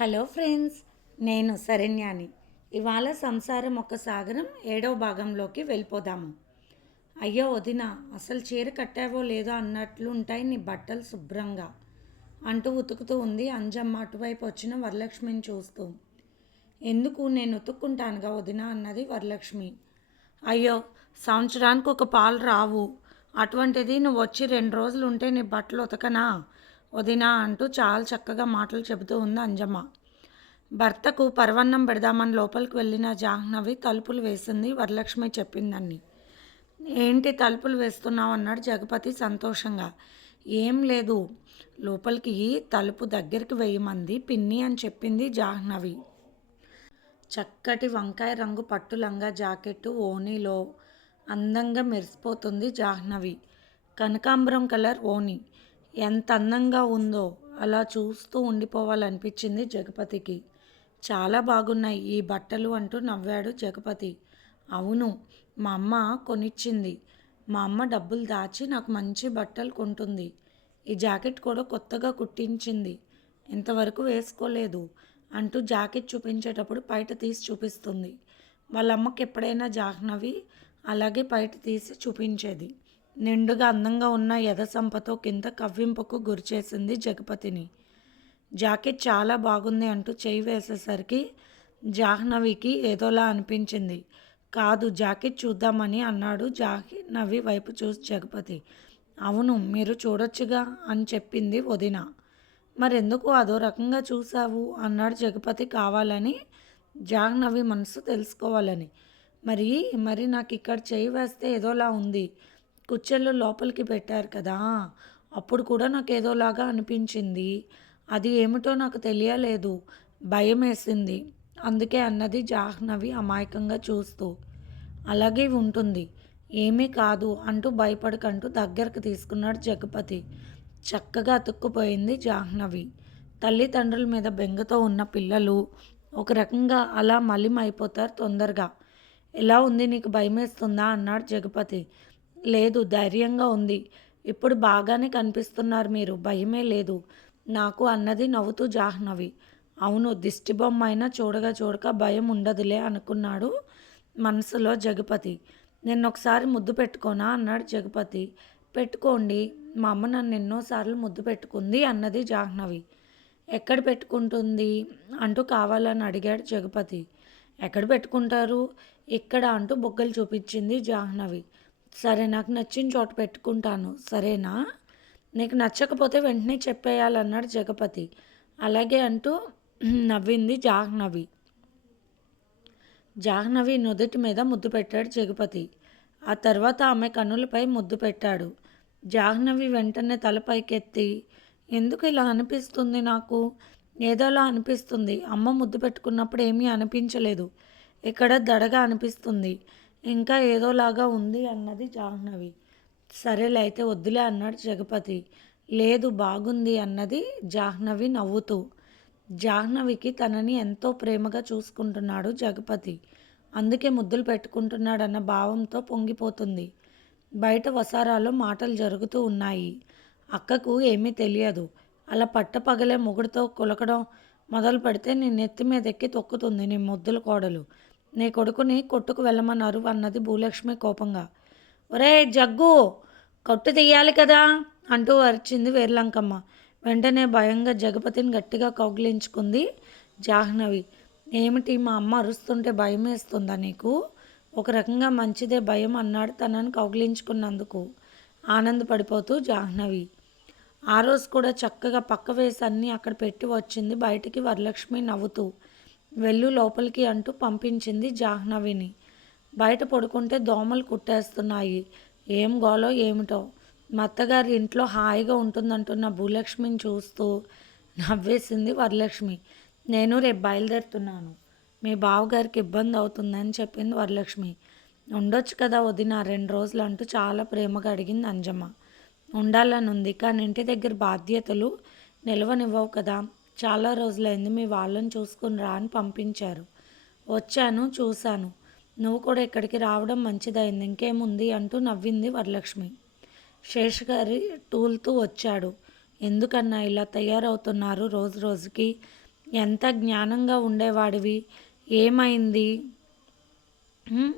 Hello friends నేను శరణ్యాని. ఇవాళ సంసారం ఒక సాగరం ఏడవ భాగంలోకి వెళ్ళిపోదాము. అయ్యో వదిన అసలు చీర కట్టావో లేదో అన్నట్లు ఉంటాయి నీ బట్టలు శుభ్రంగా అంటూ ఉతుకుతూ ఉంది అంజమ్మ అటువైపు వచ్చిన వరలక్ష్మిని చూస్తూ. ఎందుకు నేను ఉతుక్కుంటానుగా వదిన అన్నది వరలక్ష్మి. అయ్యో సంవత్సరానికి ఒక పాలు రావు. అటువంటిది నువ్వు వచ్చి రెండు రోజులు ఉంటే నీ బట్టలు ఉతకనా? వదినా అంటూ చాలా చక్కగా మాటలు చెబుతూ ఉంది అంజమ్మ. భర్తకు పరవన్నం పెడదామని లోపలికి వెళ్ళిన జాహ్నవి తలుపులు వేసింది వరలక్ష్మి చెప్పిందని ఏంటి తలుపులు వేస్తున్నావు అన్నాడు జగపతి సంతోషంగా. ఏం లేదు లోపలికి తలుపు దగ్గరికి వేయమంది పిన్ని అని చెప్పింది జాహ్నవి. చక్కటి వంకాయ రంగు పట్టు లంగా జాకెట్టు ఓనీలో అందంగా మెరిసిపోతుంది జాహ్నవి. కనకాంబరం కలర్ ఓని ఎంత అందంగా ఉందో అలా చూస్తూ ఉండిపోవాలనిపించింది జగపతికి. చాలా బాగున్నాయి ఈ బట్టలు అంటూ నవ్వాడు జగపతి. అవును మా అమ్మ కొనిచ్చింది. మా అమ్మ డబ్బులు దాచి నాకు మంచి బట్టలు కొంటుంది. ఈ జాకెట్ కూడా కొత్తగా కుట్టించింది. ఇంతవరకు వేసుకోలేదు అంటూ జాకెట్ చూపించేటప్పుడు బయట తీసి చూపిస్తుంది. వాళ్ళ అమ్మకి ఎప్పుడైనా జాహ్నవి అలాగే బయట తీసి చూపించేది. నిండుగా అందంగా ఉన్న యథసంపతో కింద కవ్వింపుకు గురిచేసింది జగపతిని. జాకెట్ చాలా బాగుంది అంటూ చేయి వేసేసరికి జాహ్నవికి ఏదోలా అనిపించింది. కాదు జాకెట్ చూద్దామని అన్నాడు జాహ్నవి వైపు చూసి జగపతి. అవును మీరు చూడొచ్చుగా అని చెప్పింది వదిన. మరెందుకు అదో రకంగా చూసావు అన్నాడు జగపతి కావాలని జాహ్నవి మనసు తెలుసుకోవాలని. మరి మరి నాకు ఇక్కడ చేయి వేస్తే ఏదోలా ఉంది. కుచ్చెళ్ళు లోపలికి పెట్టారు కదా అప్పుడు కూడా నాకు ఏదోలాగా అనిపించింది. అది ఏమిటో నాకు తెలియలేదు. భయం వేసింది. అందుకే అన్నది జాహ్నవి అమాయకంగా చూస్తూ. అలాగే ఉంటుంది. ఏమీ కాదు అంటూ భయపడకంటూ దగ్గరకు తీసుకున్నాడు జగపతి. చక్కగా అతుక్కుపోయింది జాహ్నవి. తల్లిదండ్రుల మీద బెంగతో ఉన్న పిల్లలు ఒక రకంగా అలా మలిమైపోతారు తొందరగా. ఎలా ఉంది నీకు భయమేస్తుందా అన్నాడు జగపతి. లేదు ధైర్యంగా ఉంది. ఇప్పుడు బాగానే కనిపిస్తున్నారు మీరు భయమే లేదు. నాకు అన్నది నవ్వుతూ జాహ్నవి. అవును దిష్టిబొమ్మ అయినా చూడగా చూడక భయం ఉండదులే అనుకున్నాడు మనసులో జగపతి. నిన్న ఒకసారి ముద్దు పెట్టుకోనా? అన్నాడు జగపతి. పెట్టుకోండి మా అమ్మ నన్ను ఎన్నోసార్లు ముద్దు పెట్టుకుంది అన్నది జాహ్నవి. ఎక్కడ పెట్టుకుంటుంది అంటూ కావాలని అడిగాడు జగపతి. ఎక్కడ పెట్టుకుంటారు? ఇక్కడ అంటూ బొగ్గలు చూపించింది జాహ్నవి. సరే నాకు నచ్చిన చోట పెట్టుకుంటాను. సరేనా? నీకు నచ్చకపోతే వెంటనే చెప్పేయాలన్నాడు జగపతి. అలాగే అంటూ నవ్వింది జాహ్నవి. జాహ్నవి నుదుటి మీద ముద్దు పెట్టాడు జగపతి. ఆ తర్వాత ఆమె కన్నులపై ముద్దు పెట్టాడు. జాహ్నవి వెంటనే తలపైకెత్తి ఎందుకు ఇలా అనిపిస్తుంది నాకు? ఏదోలా అనిపిస్తుంది. అమ్మ ముద్దు పెట్టుకున్నప్పుడు ఏమీ అనిపించలేదు. ఇక్కడ దడగా అనిపిస్తుంది. ఇంకా ఏదోలాగా ఉంది అన్నది జాహ్నవి. సరేలే అయితే వద్దులే అన్నాడు జగపతి. లేదు బాగుంది అన్నది జాహ్నవి నవ్వుతూ. జాహ్నవికి తనని ఎంతో ప్రేమగా చూసుకుంటున్నాడు జగపతి. అందుకే ముద్దులు పెట్టుకుంటున్నాడన్న భావంతో పొంగిపోతుంది. బయట వసారాలో మాటలు జరుగుతూ ఉన్నాయి. అక్కకు ఏమీ తెలియదు. అలా పట్టపగలే మొగుడుతో కులకడం మొదలు పెడితే నీ నెత్తి మీద ఎక్కి తొక్కుతుంది నీ ముద్దుల కోడలు. నీ కొడుకుని కొట్టుకు వెళ్ళమన్నారు అన్నది భూలక్ష్మి కోపంగా. ఒరే జగ్గు కొట్టు తీయాలి కదా అంటూ అరిచింది వేర్లంకమ్మ. వెంటనే భయంగా జగపతిని గట్టిగా కౌగిలించుకుంది జాహ్నవి. ఏమిటి మా అమ్మ అరుస్తుంటే భయం వేస్తుందా నీకు? ఒక రకంగా మంచిదే భయం అన్నాడు తనని కౌగిలించుకున్నందుకు. ఆనందపడిపోతూ జాహ్నవి. ఆ రోజు కూడా చక్కగా పక్క వేసి అన్నీ అక్కడ పెట్టి వచ్చింది బయటికి వరలక్ష్మి నవ్వుతూ. వెళ్ళు లోపలికి అంటూ పంపించింది జాహ్నవిని. బయట పడుకుంటే దోమలు కుట్టేస్తున్నాయి. ఏం గోలో ఏమిటో. మా అత్తగారి ఇంట్లో హాయిగా ఉంటుందంటున్న భూలక్ష్మిని చూస్తూ నవ్వేసింది వరలక్ష్మి. నేను రేపు బయలుదేరుతున్నాను. మీ బావగారికి ఇబ్బంది అవుతుందని చెప్పింది వరలక్ష్మి. ఉండొచ్చు కదా వదిన రెండు రోజులు అంటూ చాలా ప్రేమగా అడిగింది అంజమ్మ. ఉండాలని ఉంది కానీ ఇంటి దగ్గర బాధ్యతలు నిలవనివ్వవు కదా. చాలా రోజులైంది మీ వాళ్ళని చూసుకుని రా అని పంపించారు. వచ్చాను చూశాను. నువ్వు కూడా ఇక్కడికి రావడం మంచిదైంది ఇంకేముంది అంటూ నవ్వింది వరలక్ష్మి. శేషగారి టూల్తూ వచ్చాడు. ఎందుకన్నా ఇలా తయారవుతున్నారు రోజు రోజుకి? ఎంత జ్ఞానంగా ఉండేవాడివి? ఏమైంది?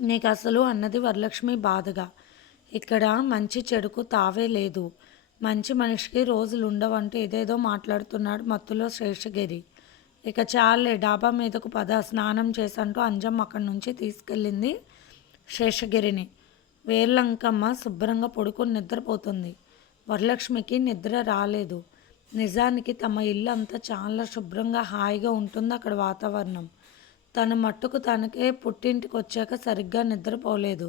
నీకు అసలు అన్నది వరలక్ష్మి బాధగా. ఇక్కడ మంచి చెడుకు తావే లేదు. మంచి మనిషికి రోజులు ఉండవంటూ ఏదేదో మాట్లాడుతున్నాడు మత్తులో శేషగిరి ఇక చాలే డాబా మీదకు పద స్నానం చేసంటూ అంజమ్మ అక్కడి నుంచి తీసుకెళ్ళింది శేషగిరిని వేర్లంకమ్మ శుభ్రంగా పడుకొని నిద్రపోతుంది. వరలక్ష్మికి నిద్ర రాలేదు. నిజానికి తమ ఇల్లు అంతా చాలా శుభ్రంగా హాయిగా ఉంటుంది అక్కడ వాతావరణం. తన మట్టుకు తనకే పుట్టింటికి వచ్చాక సరిగ్గా నిద్రపోలేదు.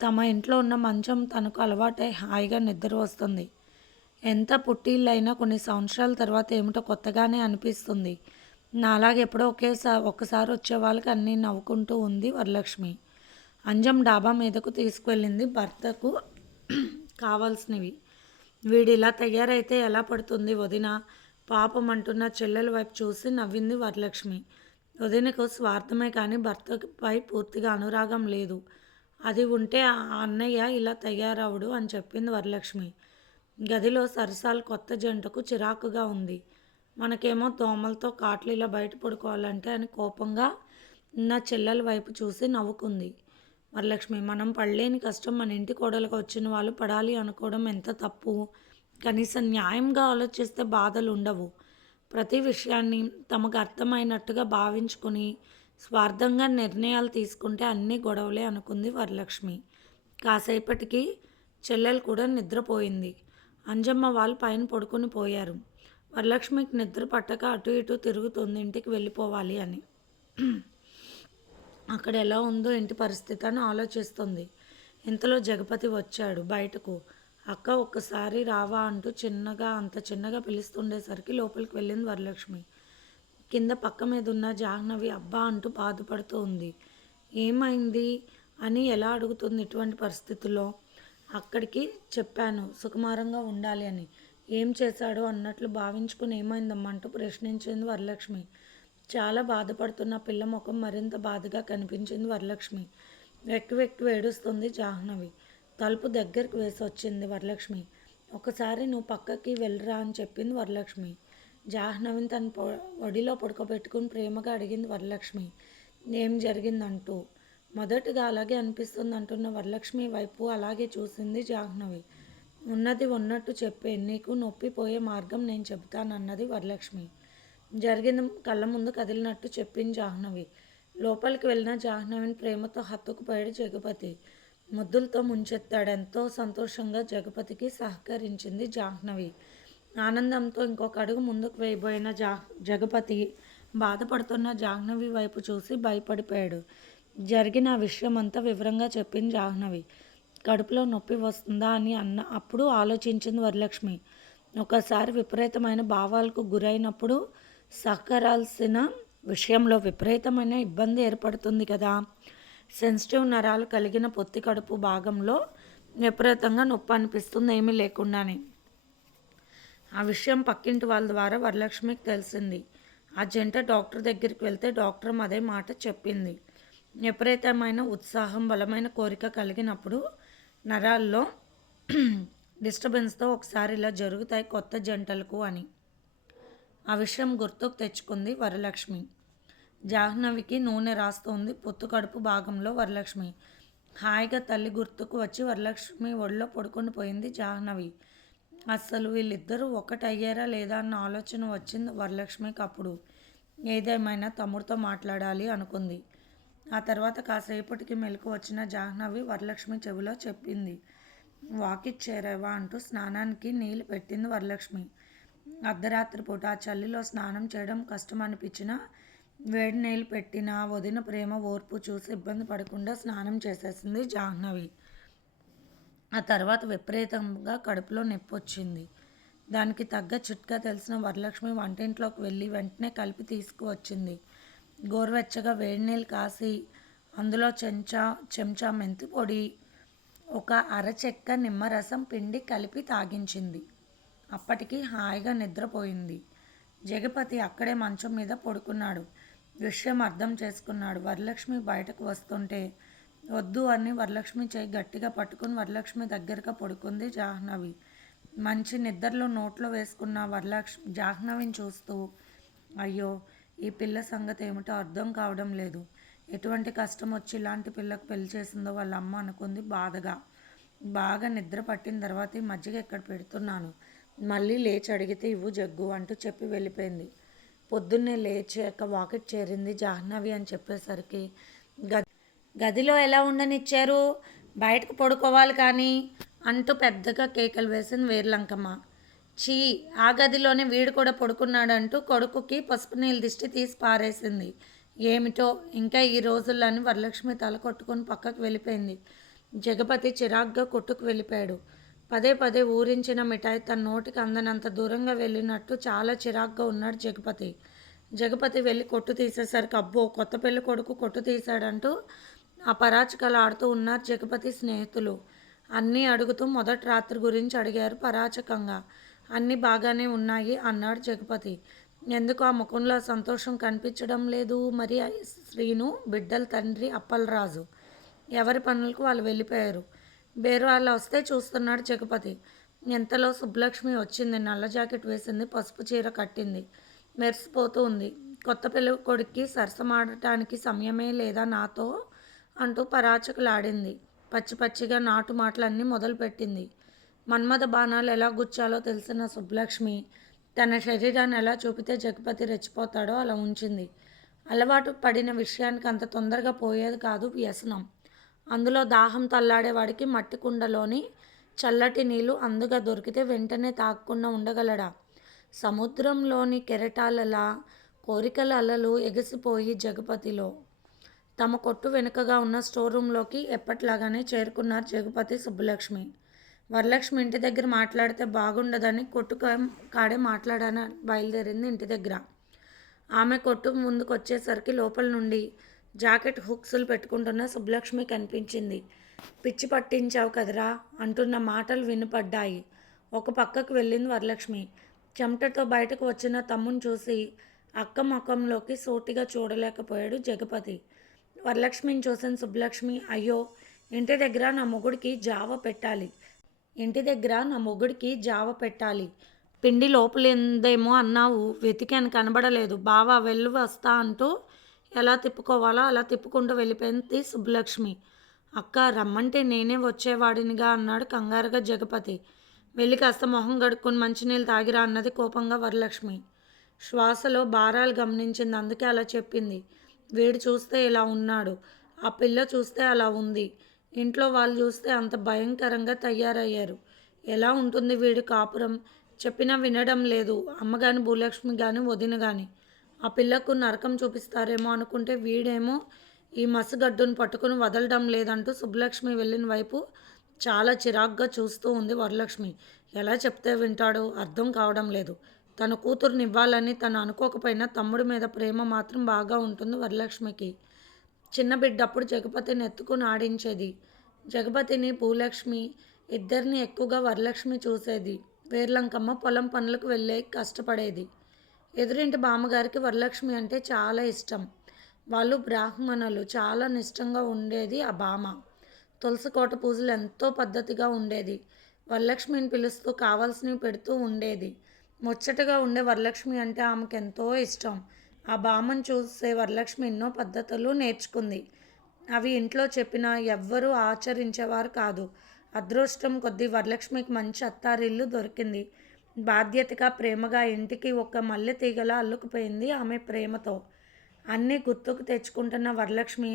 తమ ఇంట్లో ఉన్న మంచం తనకు అలవాటై హాయిగా నిద్ర వస్తుంది. ఎంత పుట్టిళ్ళైనా కొన్ని సంవత్సరాల తర్వాత ఏమిటో కొత్తగానే అనిపిస్తుంది. నాలాగెప్పుడో ఒకేసారి ఒక్కసారి వచ్చే వాళ్ళకి అన్నీ నవ్వుకుంటూ ఉంది వరలక్ష్మి. అంజం డాబా మీదకు తీసుకువెళ్ళింది భర్తకు కావాల్సినవి. వీడు ఇలా తయారైతే ఎలా పడుతుంది వదిన? పాపం అంటున్న చెల్లెల వైపు చూసి నవ్వింది వరలక్ష్మి. వదినకు స్వార్థమే కానీ భర్తపై పూర్తిగా అనురాగం లేదు. అది ఉంటే ఆ అన్నయ్య ఇలా తయారవడు అని చెప్పింది వరలక్ష్మి. గదిలో సరసాలు కొత్త జంటకు చిరాకుగా ఉంది. మనకేమో దోమలతో కాట్లు ఇలా బయట పడుకోవాలంటే అని కోపంగా నా చెల్లెల వైపు చూసి నవ్వుకుంది. వరలక్ష్మి మనం పడలేని కష్టం మన ఇంటి కోడలకు వచ్చిన వాళ్ళు పడాలి అనుకోవడం ఎంత తప్పు? కనీసం న్యాయంగా ఆలోచిస్తే బాధలు ఉండవు. ప్రతి విషయాన్ని తమకు అర్థమైనట్టుగా భావించుకుని స్వార్థంగా నిర్ణయాలు తీసుకుంటే అన్ని గొడవలే అనుకుంది వరలక్ష్మి. కాసేపటికి చెల్లెలు కూడా నిద్రపోయింది. అంజమ్మ వాళ్ళు పైన పడుకుని పోయారు. వరలక్ష్మికి నిద్ర పట్టక అటు ఇటు తిరుగుతుంది ఇంటికి వెళ్ళిపోవాలి అని. అక్కడ ఎలా ఉందో ఇంటి పరిస్థితి అని ఆలోచిస్తుంది. ఇంతలో జగపతి వచ్చాడు బయటకు. అక్క ఒక్కసారి రావా అంటూ చిన్నగా అంత చిన్నగా పిలుస్తుండేసరికి లోపలికి వెళ్ళింది వరలక్ష్మి. కింద పక్క మీద ఉన్న జాహ్నవి అబ్బా అంటూ బాధపడుతూ ఉంది ఏమైంది? అని ఎలా అడుగుతుంది ఇటువంటి పరిస్థితుల్లో అక్కడికి చెప్పాను. సుకుమారంగా ఉండాలి అని. ఏం చేశాడో అన్నట్లు భావించుకుని ఏమైందమ్మా అంటూ ప్రశ్నించింది వరలక్ష్మి. చాలా బాధపడుతున్న పిల్ల ముఖం మరింత బాధగా కనిపించింది వరలక్ష్మి. వెక్కి వెక్కి ఏడుస్తుంది జాహ్నవి. తలుపు దగ్గరికి వేసి వచ్చింది వరలక్ష్మి. ఒకసారి నువ్వు పక్కకి వెళ్ళరా అని చెప్పింది వరలక్ష్మి. జాహ్నవిని తన పొ ఒడిలో పడుకోబెట్టుకుని ప్రేమగా అడిగింది వరలక్ష్మి. ఏం జరిగిందంటూ. మొదటగా అలాగే అనిపిస్తుంది అంటున్న వరలక్ష్మి వైపు అలాగే చూసింది జాహ్నవి. ఉన్నది ఉన్నట్టు చెప్పే నీకు నొప్పి పోయే మార్గం నేను చెబుతానన్నది వరలక్ష్మి. జరిగిన కళ్ళ ముందు కదిలినట్టు చెప్పింది జాహ్నవి. లోపలికి వెళ్ళిన జాహ్నవిని ప్రేమతో హత్తుకుపోయాడు జగపతి. ముద్దులతో ముంచెత్తాడు. ఎంతో సంతోషంగా జగపతికి సహకరించింది జాహ్నవి. ఆనందంతో ఇంకొక అడుగు ముందుకు వేయబోయిన జా జగపతి బాధపడుతున్న జాహ్నవి వైపు చూసి భయపడిపోయాడు. జరిగిన ఆ విషయం అంతా వివరంగా చెప్పింది జాహ్నవి. కడుపులో నొప్పి వస్తుందా అని అన్న అప్పుడు ఆలోచించింది వరలక్ష్మి. ఒకసారి విపరీతమైన భావాలకు గురైనప్పుడు సహకరాల్సిన విషయంలో విపరీతమైన ఇబ్బంది ఏర్పడుతుంది కదా. సెన్సిటివ్ నరాలు కలిగిన పొత్తి కడుపు భాగంలో విపరీతంగా నొప్పి అనిపిస్తుంది ఏమీ లేకుండానే. ఆ విషయం పక్కింటి వాళ్ళ ద్వారా వరలక్ష్మికి తెలిసింది. ఆ జంట డాక్టర్ దగ్గరికి వెళ్తే డాక్టర్ అదే మాట చెప్పింది. విపరీతమైన ఉత్సాహం బలమైన కోరిక కలిగినప్పుడు నరాల్లో డిస్టర్బెన్స్తో ఒకసారి ఇలా జరుగుతాయి కొత్త జంటలకు అని. ఆ విషయం గుర్తుకు తెచ్చుకుంది వరలక్ష్మి. జాహ్నవికి నూనె రాస్తోంది పొత్తు కడుపు భాగంలో వరలక్ష్మి. హాయిగా తల్లి గుర్తుకు వచ్చి వరలక్ష్మి ఒళ్ళో పడుకొని పోయింది జాహ్నవి. అస్సలు వీళ్ళిద్దరూ ఒకటయ్యారా లేదా అన్న ఆలోచన వచ్చింది వరలక్ష్మికి అప్పుడు. ఏదేమైనా తమ్ముడితో మాట్లాడాలి అనుకుంది. ఆ తర్వాత కాసేపటికి మెలకు వచ్చిన జాహ్నవి వరలక్ష్మి చెవిలో చెప్పింది. వాకిచ్చేరేవా అంటూ స్నానానికి నీళ్ళు పెట్టింది వరలక్ష్మి. అర్ధరాత్రి పూట ఆ చలిలో స్నానం చేయడం కష్టం అనిపించినా వేడి నీళ్ళు పెట్టిన వదిన ప్రేమ ఓర్పు చూసి ఇబ్బంది పడకుండా స్నానం చేసేసింది జాహ్నవి. ఆ తర్వాత విపరీతంగా కడుపులో నొప్పి వచ్చింది దానికి తగ్గ చిట్కా తెలిసిన వరలక్ష్మి వంటింట్లోకి వెళ్ళి వెంటనే కలిపి తీసుకువచ్చింది. గోరువెచ్చగా వేడి నీళ్ళు కాసి అందులో చెంచా చెంచా మెంతి పొడి ఒక అరచెక్క నిమ్మరసం పిండి కలిపి తాగించింది. అప్పటికి హాయిగా నిద్రపోయింది. జగపతి అక్కడే మంచం మీద పడుకున్నాడు. విషయం అర్థం చేసుకున్నాడు. వరలక్ష్మి బయటకు వస్తుంటే వద్దు అని వరలక్ష్మి చేయి గట్టిగా పట్టుకుని వరలక్ష్మి దగ్గరగా పడుకుంది జాహ్నవి. మంచి నిద్రలో నోట్లో వేసుకున్న వరలక్ష్మి జాహ్నవిని చూస్తూ అయ్యో ఈ పిల్ల సంగతి ఏమిటో అర్థం కావడం లేదు. ఎటువంటి కష్టం వచ్చి ఇలాంటి పిల్లకు పెళ్ళి చేసిందో వాళ్ళ అమ్మ అనుకుంది బాధగా. బాగా నిద్ర పట్టిన తర్వాత ఈ మజ్జిగ ఎక్కడ పెడుతున్నాను? మళ్ళీ లేచి అడిగితే ఇవ్వు జగ్గు అంటూ చెప్పి వెళ్ళిపోయింది. పొద్దున్నే లేచాక వాకిట్ చేరింది జాహ్నవి అని చెప్పేసరికి గ గదిలో ఎలా ఉండనిచ్చారు? బయటకు పడుకోవాలి కానీ అంటూ పెద్దగా కేకలు వేసింది వేర్లంకమ్మ. చీ ఆ గదిలోనే వీడు కూడా పడుకున్నాడంటూ కొడుకుకి పసుపు నీళ్ళు దిష్టి తీసి పారేసింది. ఏమిటో ఇంకా ఈ రోజుల్లోని వరలక్ష్మి తల కొట్టుకొని పక్కకు వెళ్ళిపోయింది. జగపతి చిరాగ్గా కొట్టుకు వెళ్ళిపోయాడు. పదే పదే ఊరించిన మిఠాయి తన నోటికి అందనంత దూరంగా వెళ్ళినట్టు చాలా చిరాగ్గా ఉన్నాడు జగపతి. జగపతి వెళ్ళి కొట్టు తీసేసరికి అబ్బో కొత్త పెళ్ళి కొడుకు కొట్టు తీశాడంటూ ఆ పరాచకాలు ఆడుతూ ఉన్నారు జగపతి స్నేహితులు. అన్నీ అడుగుతూ మొదటి రాత్రి గురించి అడిగారు పరాచకంగా. అన్నీ బాగానే ఉన్నాయి అన్నాడు జగపతి. ఎందుకు ఆ ముఖంలో సంతోషం కనిపించడం లేదు? మరి శ్రీను బిడ్డల తండ్రి అప్పలరాజు ఎవరి పనులకు వాళ్ళు వెళ్ళిపోయారు? వేరు వాళ్ళు వస్తే చూస్తున్నాడు జగపతి. ఎంతలో సుబ్బలక్ష్మి వచ్చింది నల్ల జాకెట్ వేసింది పసుపు చీర కట్టింది మెరిసిపోతూ ఉంది. కొత్త పిల్ల కొడుక్కి సరసమాడటానికి సమయమే లేదా నాతో అంటూ పరాచకులాడింది. పచ్చి పచ్చిగా నాటు మాటలన్నీ మొదలుపెట్టింది. మన్మథ బాణాలు ఎలా గుచ్చాలో తెలిసిన సుబ్బలక్ష్మి తన శరీరాన్ని ఎలా చూపితే జగపతి రెచ్చిపోతాడో అలా ఉంచింది. అలవాటు పడిన విషయానికి అంత తొందరగా పోయేది కాదు వ్యసనం. అందులో దాహం తల్లాడేవాడికి మట్టి కుండలోని చల్లటి నీళ్ళు అందుగా దొరికితే వెంటనే తాగకుండా ఉండగలడా? సముద్రంలోని కెరటాలలా కోరికల అలలు ఎగిసిపోయి జగపతిలో. తమ కొట్టు వెనుకగా ఉన్న స్టోర్ రూమ్లోకి ఎప్పట్లాగానే చేరుకున్నారు జగపతి సుబ్బలక్ష్మి. వరలక్ష్మి ఇంటి దగ్గర మాట్లాడితే బాగుండదని కొట్టు కాడే మాట్లాడాన బయలుదేరింది ఇంటి దగ్గర. ఆమె కొట్టు ముందుకు వచ్చేసరికి లోపల నుండి జాకెట్ హుక్స్లు పెట్టుకుంటున్న సుబ్బలక్ష్మి కనిపించింది. పిచ్చి పట్టించావు కదరా అంటున్న మాటలు వినపడ్డాయి. ఒక పక్కకు వెళ్ళింది వరలక్ష్మి. చెమటతో బయటకు వచ్చిన తమ్ముని చూసి అక్క ముఖంలోకి సూటిగా చూడలేకపోయాడు జగపతి. వరలక్ష్మిని చూసిన సుబ్బలక్ష్మి అయ్యో ఇంటి దగ్గర నా మొగుడికి జావ పెట్టాలి. ఇంటి దగ్గర నా మొగుడికి జావ పెట్టాలి. పిండి లోపలిందేమో అన్నావు. వెతికాను కనబడలేదు. బావా వెళ్ళి వస్తా అంటూ ఎలా తిప్పుకోవాలో? అలా తిప్పుకుంటూ వెళ్ళిపోయింది సుబ్బలక్ష్మి. అక్క రమ్మంటే నేనే వచ్చేవాడినిగా అన్నాడు కంగారుగా జగపతి. వెళ్ళి కాస్త మొహం గడుక్కుని మంచినీళ్ళు తాగిరా అన్నది కోపంగా వరలక్ష్మి. శ్వాసలో భారాలు గమనించింది. అందుకే అలా చెప్పింది. వీడు చూస్తే ఇలా ఉన్నాడు. ఆ పిల్ల చూస్తే అలా ఉంది. ఇంట్లో వాళ్ళు చూస్తే అంత భయంకరంగా తయారయ్యారు. ఎలా ఉంటుంది వీడి కాపురం? చెప్పినా వినడం లేదు. అమ్మ కానీ భూలక్ష్మి కానీ వదిన కానీ ఆ పిల్లకు నరకం చూపిస్తారేమో అనుకుంటే వీడేమో ఈ మసగడ్డును పట్టుకుని వదలడం లేదంటూ సుబ్బలక్ష్మి వెళ్ళిన వైపు చాలా చిరాగ్గా చూస్తూ ఉంది వరలక్ష్మి. ఎలా చెప్తే వింటాడో అర్థం కావడం లేదు. తన కూతురునివ్వాలని తను అనుకోకపోయినా తమ్ముడి మీద ప్రేమ మాత్రం బాగా ఉంటుంది వరలక్ష్మికి. చిన్న బిడ్డప్పుడు జగపతిని ఎత్తుకుని ఆడించేది. జగపతిని భూలక్ష్మి ఇద్దరిని ఎక్కువగా వరలక్ష్మి చూసేది. వేర్లంకమ్మ పొలం పనులకు వెళ్ళే కష్టపడేది. ఎదురింటి బామ్మగారికి వరలక్ష్మి అంటే చాలా ఇష్టం. వాళ్ళు బ్రాహ్మణులు. చాలా నిష్టంగా ఉండేది ఆ బామ తులసికోట పూజలు ఎంతో పద్ధతిగా ఉండేది. వరలక్ష్మిని పిలుస్తూ కావాల్సినవి పెడుతూ ఉండేది. ముచ్చటగా ఉండే వరలక్ష్మి అంటే ఆమెకు ఎంతో ఇష్టం. ఆ బామ్మను చూసే వరలక్ష్మి ఎన్నో పద్ధతులు నేర్చుకుంది. అవి ఇంట్లో చెప్పినా ఎవ్వరూ ఆచరించేవారు కాదు. అదృష్టం కొద్దీ వరలక్ష్మికి మంచి అత్తారిల్లు దొరికింది. బాధ్యతగా ప్రేమగా ఇంటికి ఒక మల్లె తీగలా అల్లుకుపోయింది ఆమె ప్రేమతో. అన్నీ గుర్తుకు తెచ్చుకుంటున్న వరలక్ష్మి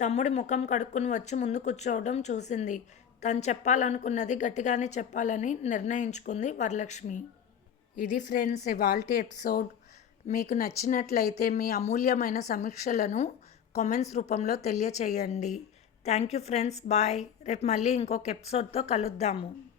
తమ్ముడి ముఖం కడుక్కుని వచ్చి ముందు కూర్చోవడం చూసింది. తను చెప్పాలనుకున్నది గట్టిగానే చెప్పాలని నిర్ణయించుకుంది వరలక్ష్మి. ఇది ఫ్రెండ్స్ ఇవాల్టి ఎపిసోడ్. మీకు నచ్చినట్లయితే మీ అమూల్యమైన సమీక్షలను కామెంట్స్ రూపంలో తెలియచేయండి. థ్యాంక్ యూ ఫ్రెండ్స్ బాయ్ రేపు మళ్ళీ ఇంకొక ఎపిసోడ్తో కలుద్దాము.